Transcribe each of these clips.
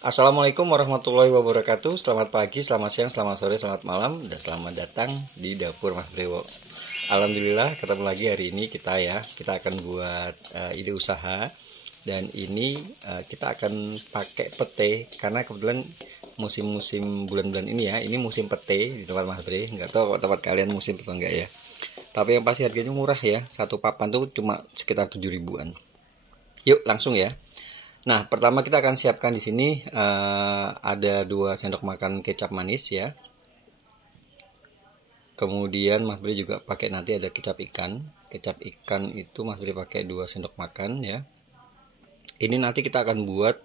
Assalamualaikum warahmatullahi wabarakatuh. Selamat pagi, selamat siang, selamat sore, selamat malam, dan selamat datang di dapur Mas Brewo. Alhamdulillah ketemu lagi hari ini kita akan buat ide usaha. Dan ini kita akan pakai pete karena kebetulan musim-musim bulan-bulan ini ya, ini musim pete di tempat Mas Bre. Nggak tahu kalau tempat kalian musim atau enggak ya. Tapi yang pasti harganya murah ya. Satu papan tuh cuma sekitar 7 ribuan. Yuk langsung ya. Nah, pertama kita akan siapkan di sini ada 2 sendok makan kecap manis ya. Kemudian Mas Bri juga pakai nanti ada kecap ikan. Kecap ikan itu Mas Bri pakai 2 sendok makan ya. Ini nanti kita akan buat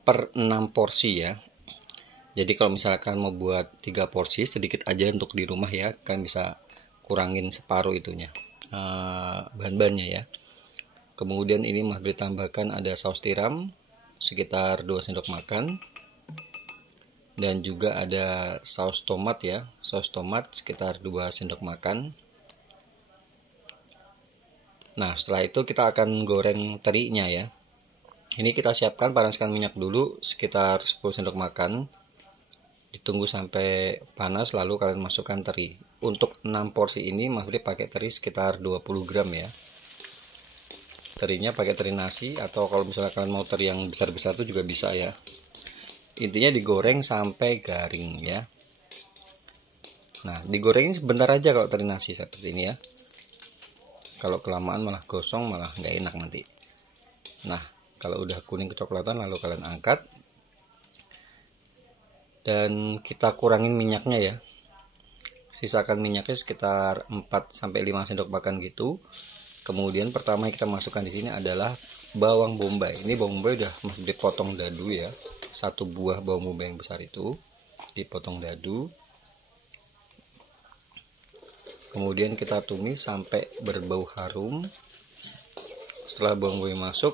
per 6 porsi ya. Jadi kalau misalkan mau buat 3 porsi sedikit aja untuk di rumah ya, kalian bisa kurangin separuh itunya bahan-bahannya ya. Kemudian ini Mas Bri tambahkan ada saus tiram sekitar 2 sendok makan. Dan juga ada saus tomat ya. Saus tomat sekitar 2 sendok makan. Nah, setelah itu kita akan goreng terinya ya. Ini kita siapkan, panaskan minyak dulu sekitar 10 sendok makan. Ditunggu sampai panas lalu kalian masukkan teri. Untuk 6 porsi ini Mas Bri pakai teri sekitar 20 gram ya. Terinya pakai teri nasi atau kalau misalnya kalian mau teri yang besar-besar itu juga bisa ya. Intinya digoreng sampai garing ya. Nah, digoreng sebentar aja kalau teri nasi seperti ini ya. Kalau kelamaan malah gosong, malah nggak enak nanti. Nah, kalau udah kuning kecoklatan lalu kalian angkat. Dan kita kurangin minyaknya ya. Sisakan minyaknya sekitar 4 sampai 5 sendok makan gitu. Kemudian pertama yang kita masukkan di sini adalah bawang bombay. Ini bawang bombay udah Mas Bri potong dadu ya. 1 buah bawang bombay yang besar itu dipotong dadu. Kemudian kita tumis sampai berbau harum. Setelah bawang bombay masuk,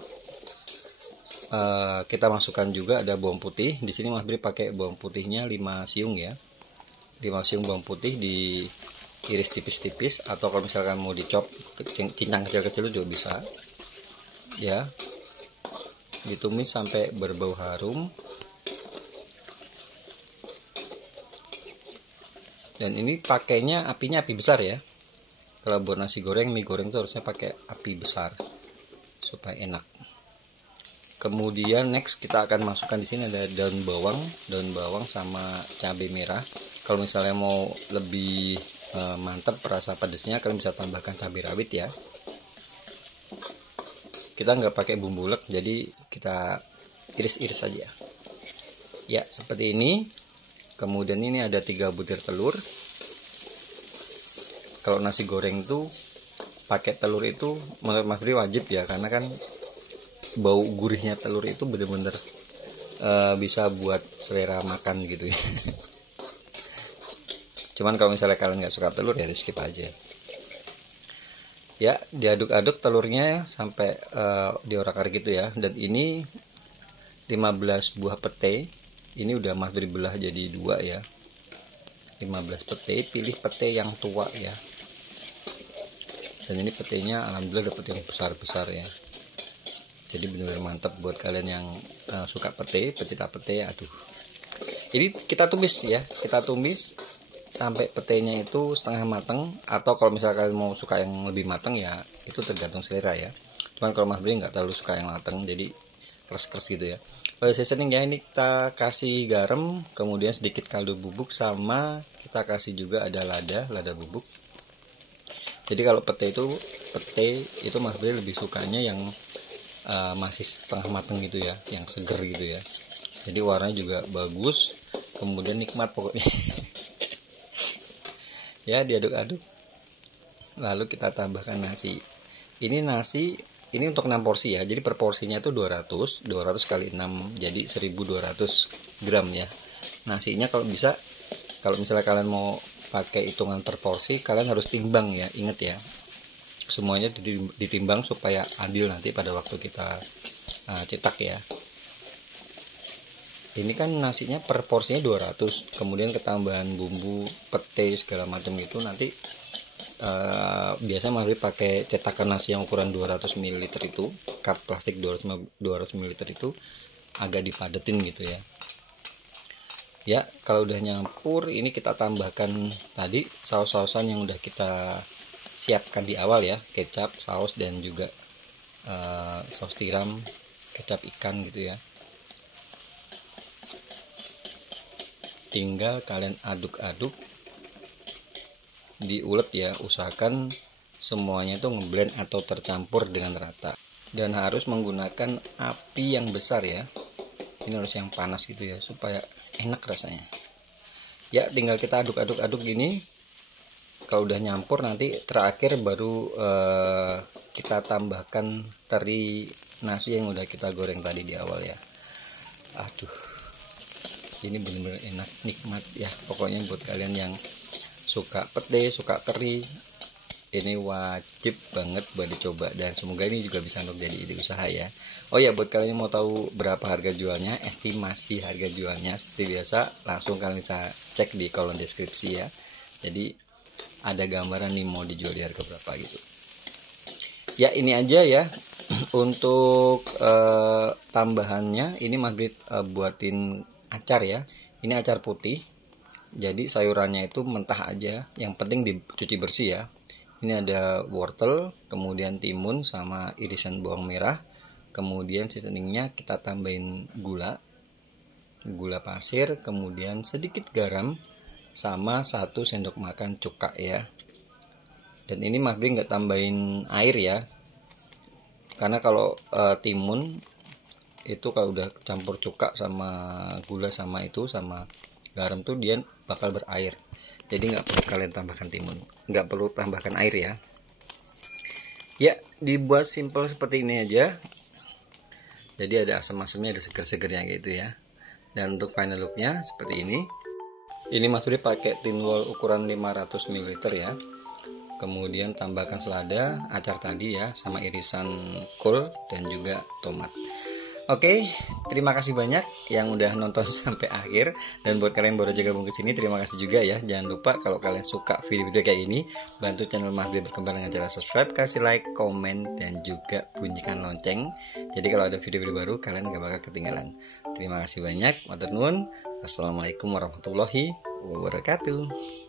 kita masukkan juga ada bawang putih. Di sini Mas Bri pakai bawang putihnya 5 siung ya. 5 siung bawang putih diiris tipis-tipis atau kalau misalkan mau dicop cincang kecil-kecil juga bisa ya. Ditumis sampai berbau harum. Dan ini pakainya apinya api besar ya. Kalau buat nasi goreng, mie goreng itu harusnya pakai api besar supaya enak. Kemudian next kita akan masukkan di sini ada daun bawang sama cabai merah. Kalau misalnya mau lebih mantap rasa pedasnya, kalian bisa tambahkan cabai rawit ya. Kita nggak pakai bumbu lek, jadi kita iris-iris saja. Ya, seperti ini. Kemudian ini ada 3 butir telur. Kalau nasi goreng itu pakai telur itu menurut Mas Bri wajib ya, karena kan bau gurihnya telur itu bener-bener bisa buat selera makan gitu ya. Cuman kalau misalnya kalian nggak suka telur ya di skip aja. Ya, diaduk-aduk telurnya sampai diorak-arik gitu ya. Dan ini 15 buah pete. Ini udah Mas Bri belah jadi 2 ya. 15 pete, pilih pete yang tua ya. Dan ini petenya alhamdulillah dapat yang besar-besar ya. Jadi benar-benar mantap buat kalian yang suka pete, pecinta pete. Aduh. Ini kita tumis ya. Kita tumis sampai petenya itu setengah matang, atau kalau misalnya kalian mau suka yang lebih matang ya itu tergantung selera ya. Cuman kalau Mas Bri nggak terlalu suka yang matang, jadi keras-keras gitu ya. Seasoningnya ini kita kasih garam, kemudian sedikit kaldu bubuk, sama kita kasih juga ada lada bubuk. Jadi kalau pete itu Mas Bri lebih sukanya yang masih setengah matang gitu ya, yang seger gitu ya. Jadi warnanya juga bagus, kemudian nikmat pokoknya. Ya, diaduk-aduk. Lalu kita tambahkan nasi. Ini nasi ini untuk 6 porsi ya. Jadi per porsinya itu 200 kali 6 jadi 1200 gram ya. Nasinya kalau bisa, kalau misalnya kalian mau pakai hitungan per porsi, kalian harus timbang ya. Ingat ya. Semuanya ditimbang supaya adil nanti pada waktu kita cetak ya. Ini kan nasinya per porsinya 200, kemudian ketambahan bumbu, pete segala macam itu nanti biasanya Mas Bri pakai cetakan nasi yang ukuran 200 ml itu, cup plastik 200 ml itu agak dipadetin gitu ya. Ya, kalau udah nyampur, ini kita tambahkan tadi saus-sausan yang udah kita siapkan di awal ya, kecap, saus, dan juga saus tiram, kecap ikan gitu ya. Tinggal kalian aduk-aduk, diulet ya, usahakan semuanya tuh ngeblend atau tercampur dengan rata, dan harus menggunakan api yang besar ya. Ini harus yang panas gitu ya, supaya enak rasanya. Ya, tinggal kita aduk-aduk gini. Kalau udah nyampur, nanti terakhir baru kita tambahkan teri nasi yang udah kita goreng tadi di awal ya. Aduh, ini bener-bener enak, nikmat ya. Pokoknya buat kalian yang suka pete, suka teri, ini wajib banget buat dicoba, dan semoga ini juga bisa untuk jadi ide usaha ya. Oh ya, buat kalian yang mau tahu berapa harga jualnya, estimasi harga jualnya, seperti biasa langsung kalian bisa cek di kolom deskripsi ya. Jadi ada gambaran nih mau dijual di harga berapa gitu. Ya, ini aja ya untuk tambahannya. Ini Maghrib buatin acar ya. Ini acar putih. Jadi sayurannya itu mentah aja, yang penting dicuci bersih ya. Ini ada wortel, kemudian timun sama irisan bawang merah. Kemudian seasoningnya kita tambahin gula pasir, kemudian sedikit garam, sama 1 sendok makan cuka ya. Dan ini Maghrib nggak tambahin air ya, karena kalau timun itu kalau udah campur cuka sama gula sama garam tuh dia bakal berair. Jadi nggak perlu kalian tambahkan timun, nggak perlu tambahkan air ya. Ya, dibuat simple seperti ini aja. Jadi ada asam-asamnya, ada seger-segernya gitu ya. Dan untuk final looknya seperti ini. Ini Mas Budi pakai tin wall ukuran 500 ml ya. Kemudian tambahkan selada, acar tadi ya, sama irisan kol dan juga tomat. Oke, terima kasih banyak yang udah nonton sampai akhir. Dan buat kalian baru aja gabung ke sini, terima kasih juga ya. Jangan lupa kalau kalian suka video-video kayak ini, bantu channel Mas Budi berkembang dengan cara subscribe, kasih like, komen, dan juga bunyikan lonceng. Jadi kalau ada video-video baru, kalian gak bakal ketinggalan. Terima kasih banyak. Matur nuwun. Wassalamualaikum warahmatullahi wabarakatuh.